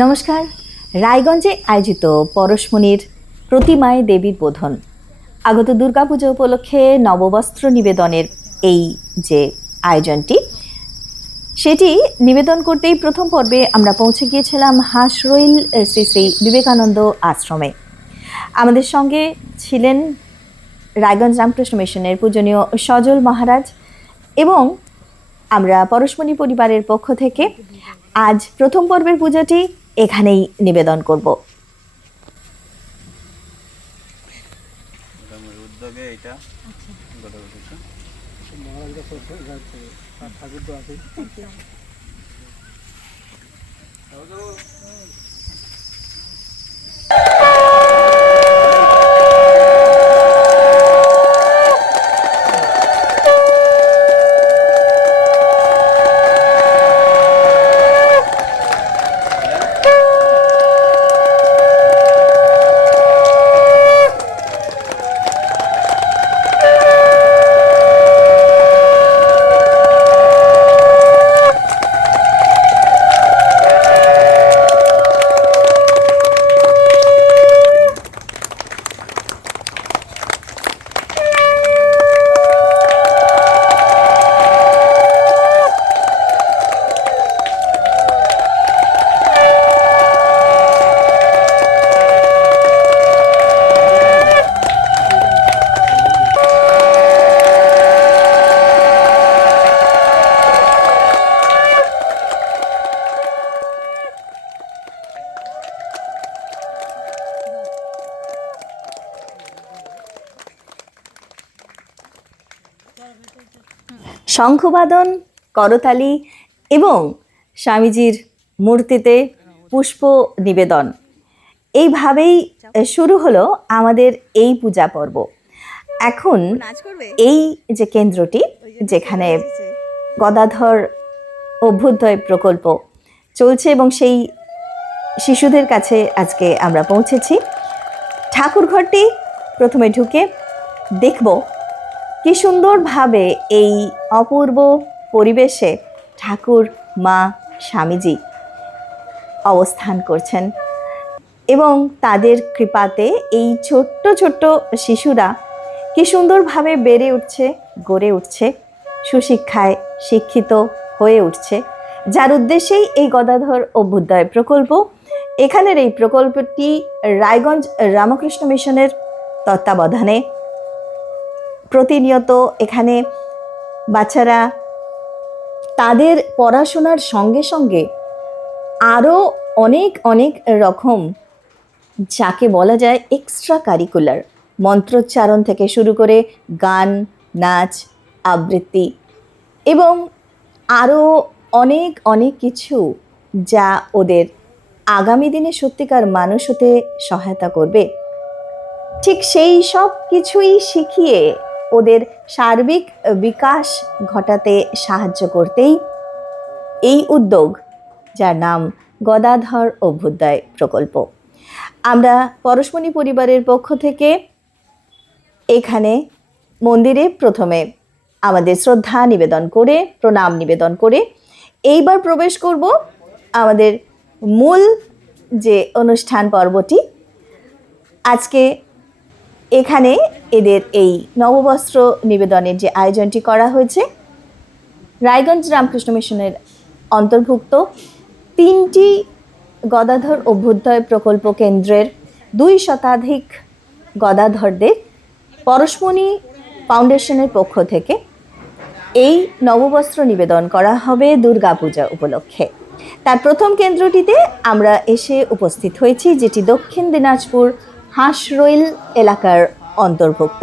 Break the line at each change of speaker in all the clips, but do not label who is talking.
নমস্কার। রায়গঞ্জে আয়োজিত পরশমণির প্রতিমায় দেবীর বোধন। আগত দুর্গাপুজো উপলক্ষে নববস্ত্র নিবেদনের এই যে আয়োজনটি, সেটি নিবেদন করতেই প্রথম পর্বে আমরা পৌঁছে গিয়েছিলাম হাঁসরইল শ্রী শ্রী বিবেকানন্দ আশ্রমে। আমাদের সঙ্গে ছিলেন রায়গঞ্জ রামকৃষ্ণ মিশনের পূজনীয় সজল মহারাজ এবং আমরা পরশমণি পরিবারের পক্ষ থেকে আজ প্রথম পর্বের পূজাটি এখানেই নিবেদন করব।
উদ্যোগে এটা গড়ে উঠেছে।
শঙ্খবাদন করতালি এবং স্বামীজির মূর্তিতে পুষ্প নিবেদন। এইভাবেই শুরু হলো আমাদের এই পূজা পর্ব। এখন এই যে কেন্দ্রটি যেখানে গদাধর অভ্যুদয় প্রকল্প চলছে এবং সেই শিশুদের কাছে আজকে আমরা পৌঁছেছি। ঠাকুরঘরটি প্রথমে ঢুকে দেখব কি সুন্দরভাবে এই অপূর্ব পরিবেশে ঠাকুর, মা, স্বামীজি অবস্থান করছেন এবং তাদের কৃপাতে এই ছোট্ট ছোট্ট শিশুরা কি সুন্দরভাবে বেড়ে উঠছে, গড়ে উঠছে, সুশিক্ষায় শিক্ষিত হয়ে উঠছে। যার উদ্দেশ্যেই এই গদাধর অভ্যুদয় প্রকল্প। এখানের এই প্রকল্পটি রায়গঞ্জ রামকৃষ্ণ মিশনের তত্ত্বাবধানে প্রতিনিয়ত এখানে বাচ্চারা তাদের পড়াশোনার সঙ্গে সঙ্গে আরও অনেক অনেক রকম যাকে বলা যায় এক্সট্রা কারিকুলার মন্ত্রোচ্চারণ থেকে শুরু করে গান, নাচ, আবৃত্তি এবং আরও অনেক অনেক কিছু যা ওদের আগামী দিনে সত্যিকার মানুষ হতে সহায়তা করবে। ঠিক সেই সব কিছুই শিখিয়ে ওদের সার্বিক বিকাশ ঘটাতে সাহায্য করতেই এই উদ্যোগ, যার নাম গদাধর অভ্যুদয় প্রকল্প। আমরা পরশমণি পরিবারের পক্ষ থেকে এখানে মন্দিরে প্রথমে আমাদের শ্রদ্ধা নিবেদন করে, প্রণাম নিবেদন করে এইবার প্রবেশ করব আমাদের মূল যে অনুষ্ঠান পর্বটি, আজকে এখানে এদের এই নববস্ত্র নিবেদনের যে আয়োজনটি করা হয়েছে, রায়গঞ্জ রামকৃষ্ণ মিশনের অন্তর্ভুক্ত তিনটি গদাধর অভ্যুদয় প্রকল্প কেন্দ্রের দুই শতাধিক গদাধরদের পরশমণি ফাউন্ডেশনের পক্ষ থেকে এই নববস্ত্র নিবেদন করা হবে দুর্গাপূজা উপলক্ষে। তার প্রথম কেন্দ্রটিতে আমরা এসে উপস্থিত হয়েছি, যেটি দক্ষিণ দিনাজপুর হাঁসরইল এলাকার অন্তর্ভুক্ত।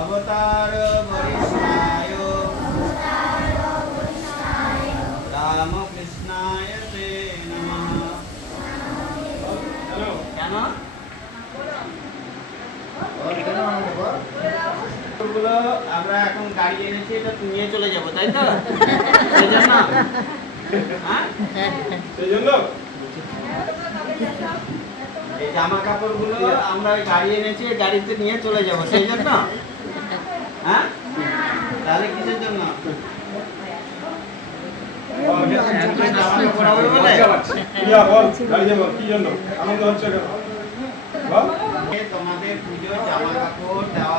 অবতার গুলো আমরা এখন গাড়ি এনেছি এটা নিয়ে চলে যাব তাই তো? সেই জন্য হ্যাঁ? সেই জন্য এই জামা কাপড়গুলো আমরা গাড়ি এনেছি গাড়িতে নিয়ে চলে যাব সেই জন্য হ্যাঁ? তাহলে কিসের জন্য? তোমাদের পুজো জামা কাপড় দেওয়া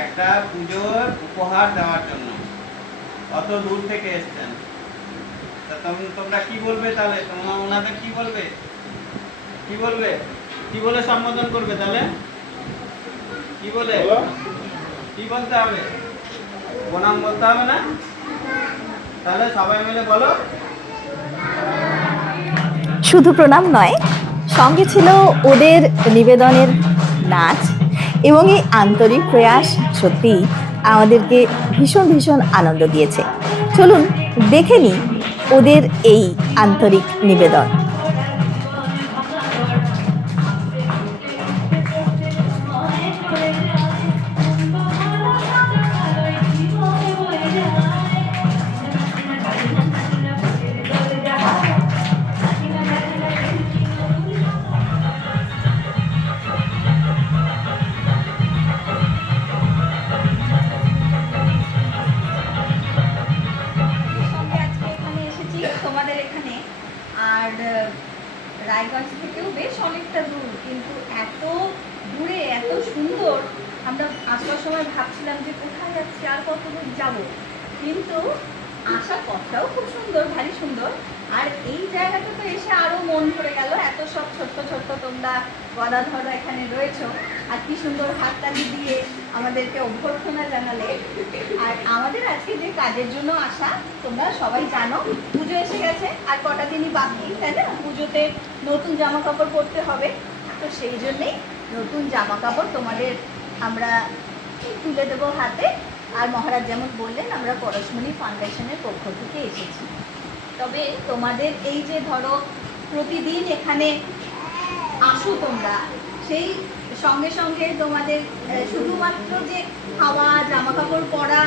একটা পুজোর উপহার দেওয়ার জন্য। অত দূর থেকে এসছেন। তোমরা কি বলবে তাহলে? তোমরা ওনাদের কি বলবে? কি বলবে? কি বলে সম্বোধন করবে তাহলে? কি বলে? কি বলতে হবে? প্রণাম বলতে হবে না? তাহলে সবাই মিলে বলো।
শুধু প্রণাম নয় সঙ্গে ছিল ওদের নিবেদনের নাচ এবং এই আন্তরিক প্রয়াস সত্যি আমাদেরকে ভীষণ ভীষণ আনন্দ দিয়েছে। চলুন দেখে নিই ওদের এই আন্তরিক নিবেদন।
সময় ভাবছিলাম যে কোথায় যাচ্ছি, আর কত দূর যাব। কিন্তু আসার পথটাও খুব সুন্দর, ভারী সুন্দর। আর এই জায়গাটা তো এসে আরও মন ভরে গেল, এত সব ছোট্ট ছোট্ট তোমরা গদাধর এখানে রয়েছো। আর কি সুন্দর হাততালি দিয়ে আমাদেরকে অভ্যর্থনা জানালে। আর আমাদের আজকে যে কাজের জন্য আসা, তোমরা সবাই জানো, পুজো এসে গেছে, আর কটা দিনই বাকি, তাই না? পুজোতে নতুন জামা কাপড় পরতে হবে। তো সেই জন্যেই নতুন জামা কাপড় তোমাদের আমরা তুলে দেবো হাতে। আর মহারাজ যেমন বললেন, আমরা পরশমণি ফাউন্ডেশনের পক্ষ থেকে এসেছি। তবে তোমাদের এই যে ধরো, প্রতিদিন এখানে আসো তোমরা, সেই সঙ্গে সঙ্গে তোমাদের শুধুমাত্র যে খাওয়া জামা কাপড় পরা,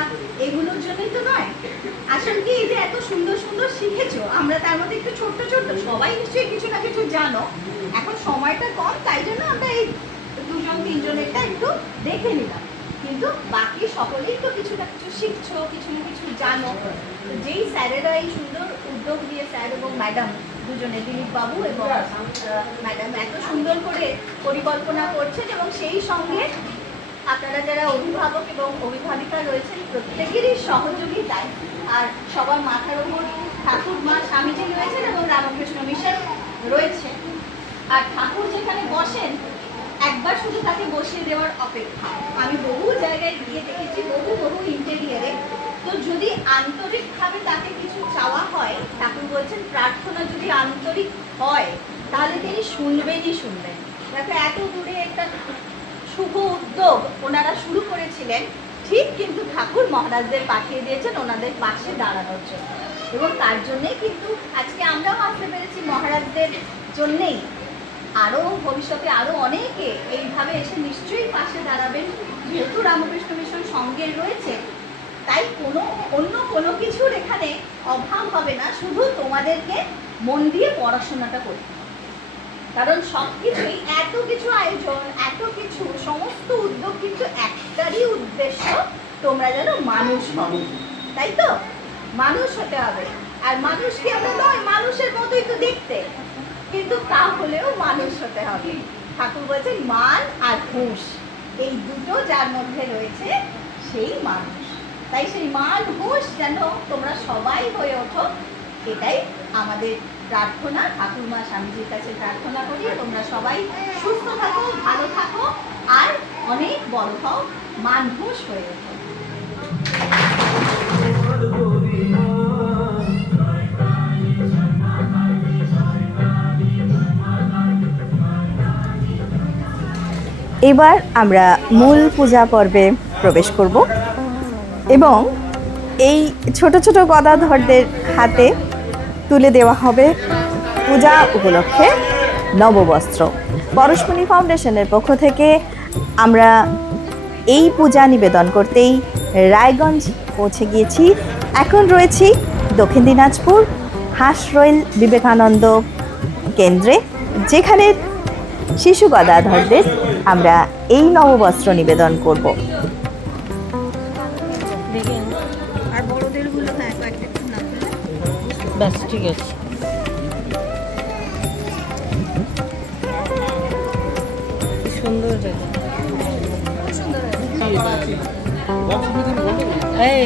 এগুলোর জন্যই তো নয়। আসলে কি যে এত সুন্দর সুন্দর শিখেছো? আমরা তার মধ্যে একটু ছোট্ট ছোট্ট, সবাই নিশ্চয়ই কিছু না কিছু জানো। এখন সময়টা কম, তাই জন্য আমরা এই দুজন, তিনজনেরটা একটু দেখে নিলাম। কিন্তু বাকি সকলেই তো কিছু না কিছু শিখছো, কিছু না কিছু জানো। যেই স্যারেরা এই সুন্দর উদ্যোগ দিয়ে স্যার এবং ম্যাডাম দুজনে দিলীপ বাবু এবং ম্যাডাম এত সুন্দর করে পরিকল্পনা করছেন এবং সেই সঙ্গে আপনারা যারা অভিভাবক এবং অভিভাবিকা রয়েছেন, প্রত্যেকেরই সহযোগিতায় আর সবার মাথার উপর ঠাকুর মা স্বামীজি রয়েছেন এবং রামকৃষ্ণ মিশন রয়েছে। আর ঠাকুর যেখানে বসেন একবার শুধু তাকে বসিয়ে দেওয়ার অপেক্ষা। আমি বহু জায়গায় গিয়ে দেখেছি, বহু বহু ইন্টেরিয়ারে তো যদি আন্তরিকভাবে তাকে কিছু চাওয়া হয়, ঠাকুর বলছেন, প্রার্থনা যদি আন্তরিক হয়, তাহলে তিনি শুনবেনই শুনবেন। দেখো, এত দূরে একটা শুভ উদ্যোগ ওনারা শুরু করেছিলেন। ঠিক কিন্তু ঠাকুর মহারাজদের পাঠিয়ে দিয়েছেন ওনাদের পাশে দাঁড়ানোর জন্য। এবং তার জন্যেই কিন্তু আজকে আমরাও আসতে পেরেছি মহারাজদের জন্যেই। আরও ভবিষ্যতে আরও অনেকে এইভাবে এসে নিশ্চয়ই পাশে দাঁড়াবেন। যেহেতু রামকৃষ্ণ মিশন সঙ্গে রয়েছে তাই কোনো অন্য কোনো কিছুর এখানে অভাব হবে না। শুধু তোমাদেরকে মন দিয়ে পড়াশোনাটা করতে কারণ সব কিছুই এত কিছু আয়োজন এত কিছু সমস্ত উদ্যোগ কিন্তু একটারই উদ্দেশ্য তোমরা যেন মানুষ হবে তাই তো? মানুষ হতে হবে। আর মানুষ কি আমরা নয়? মানুষের মতোই তো দেখতে। কিন্তু তাহলেও মানুষ হতে হবে। ঠাকুর বলছেন মান আর হুঁশ এই দুটো যার মধ্যে রয়েছে, সেই মানুষ। তাই সেই মান হুঁশ যেন তোমরা সবাই হয়ে ওঠো, এটাই আমাদের প্রার্থনা। ঠাকুরমা স্বামীজির কাছে প্রার্থনা করি, তোমরা সবাই সুস্থ থাকো, ভালো থাকো, আর অনেক বড় হও মানহুষ হয়ে ওঠো।
এবার আমরা মূল পূজা পর্বে প্রবেশ করব এবং এই ছোট ছোট গদাধরদের হাতে তুলে দেওয়া হবে পূজা উপলক্ষে নববস্ত্র। পরশমণি ফাউন্ডেশনের পক্ষ থেকে আমরা এই পূজা নিবেদন করতেই রায়গঞ্জ পৌঁছে গিয়েছি। এখন রয়েছি দক্ষিণ দিনাজপুর হাঁসরইল বিবেকানন্দ কেন্দ্রে, যেখানে শিশু গদাধরদের আমরা এই নববস্ত্র নিবেদন করব।
আর বড়দেরগুলো হ্যাঁ।
ব্যাস ঠিক আছে। সুন্দর এই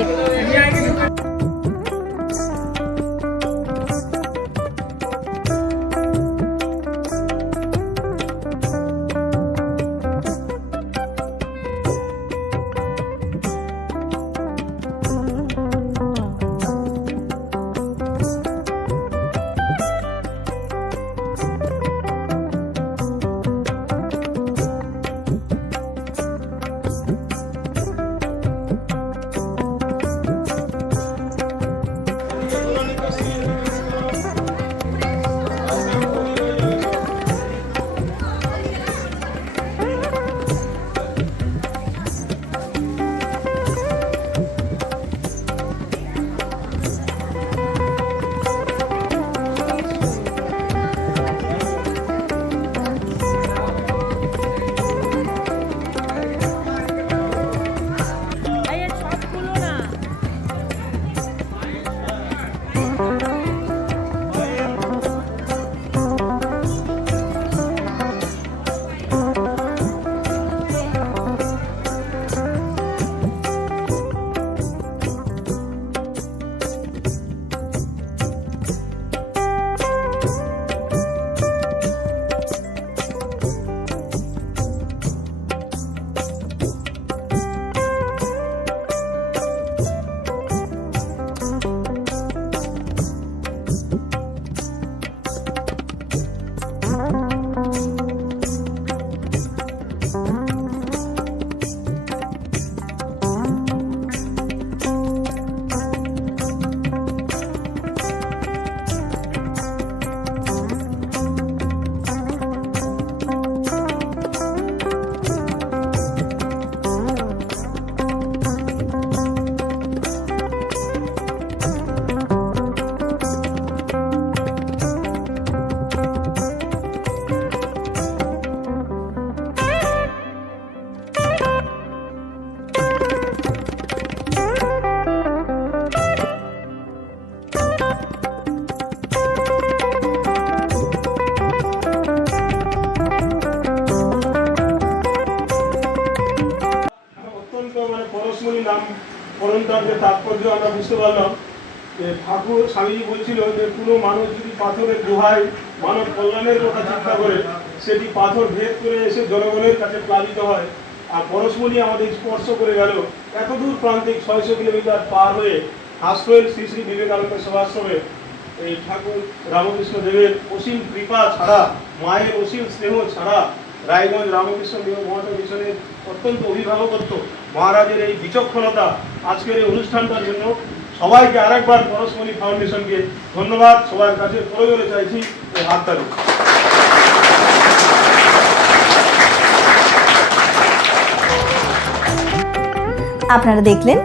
তাৎপর্য আমরা বুঝতে পারলাম যে ঠাকুর স্বামীজি বলছিল যে কোনো মানুষ যদি পাথরের দোহায় মানব কল্যাণের কথা চিন্তা করে, সেটি পাথর ভেদ করে এসে জনগণের কাছে প্লাবিত হয়। আর পরশমণি আমাদের স্পর্শ করে গেল। এতদূর প্রান্তিক ছয়শো কিলোমিটার পার হয়ে হাসরোয়ের শ্রী শ্রী বিবেকানন্দ সেবাশ্রমে এই ঠাকুর রামকৃষ্ণ দেবের অসীম কৃপা ছাড়া, মায়ের অসীম স্নেহ ছাড়া রায়গঞ্জ রামকৃষ্ণ দেব মহাট মিশনের অত্যন্ত অভিভাবকত্ব। মহারাজের এই বিচক্ষণতা আজকের এই অনুষ্ঠানটার জন্য সবাইকে আরেকবার পরশমণি ফাউন্ডেশনকে ধন্যবাদ। সবার কাছে প্রয়োজনে চাইছি এই হাততালি।
আপনারা দেখলেন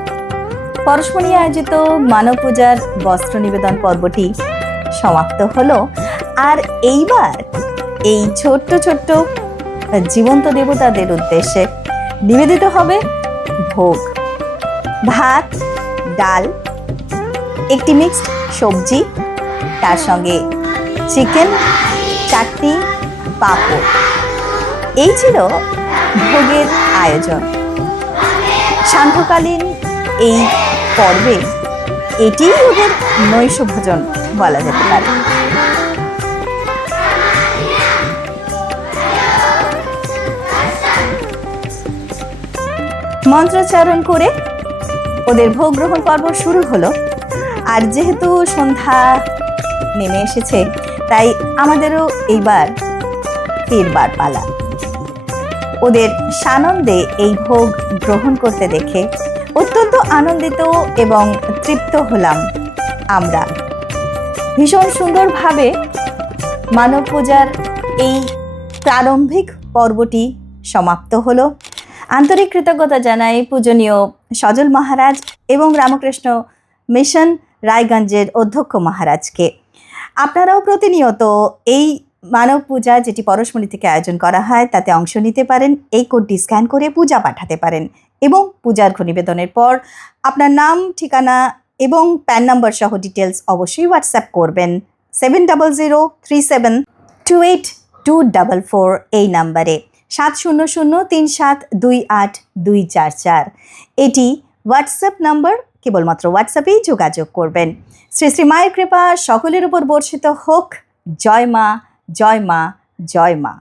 পরশমণি আয়োজিত মানব পূজার বস্ত্র নিবেদন পর্বটি সমাপ্ত হলো। আর এইবার এই ছোট্ট ছোট্ট জীবন্ত দেবতাদের উদ্দেশ্যে নিবেদিত হবে ভোগ, ভাত, ডাল, একটি মিক্সড সবজি, তার সঙ্গে চিকেন চাটনি, পাঁপড়। এই ছিল ভোগের আয়োজন। সান্ধ্যকালীন এই পর্বে এটিই ওদের নৈশ ভোজন বলা যেতে পারে। মন্ত্রোচ্চারণ করে ওদের ভোগ গ্রহণ পর্ব শুরু হলো। আর যেহেতু সন্ধ্যা নেমে এসেছে, তাই আমাদেরও এইবার ফিরবার পালা। ওদের সানন্দে এই ভোগ গ্রহণ করতে দেখে অত্যন্ত আনন্দিত এবং তৃপ্ত হলাম আমরা। ভীষণ সুন্দরভাবে মানব পূজার এই প্রারম্ভিক পর্বটি সমাপ্ত হলো। আন্তরিক কৃতজ্ঞতা জানাই পূজনীয় সজল মহারাজ এবং রামকৃষ্ণ মিশন রায়গঞ্জের অধ্যক্ষ মহারাজকে। আপনারাও প্রতিনিয়ত এই মানব পূজা যেটি পরশমণি থেকে আয়োজন করা হয়, তাতে অংশ নিতে পারেন, এই কোডটি স্ক্যান করে পূজা পাঠাতে পারেন এবং পূজার নিবেদনের পর আপনার নাম, ঠিকানা এবং প্যান নাম্বার সহ ডিটেলস অবশ্যই হোয়াটসঅ্যাপ করবেন। Seven double zero three seven two eight two double four এই নাম্বারে। সাত শূন্য শূন্য তিন সাত দুই আট দুই চার চার। এটি হোয়াটসঅ্যাপ নাম্বার কেবলমাত্র হোয়াটসঅ্যাপেই যোগাযোগ করবেন। শ্রী শ্রী মায়ের কৃপা, সকলের উপর বর্ষিত হোক। জয় মা জয় মা জয় মা।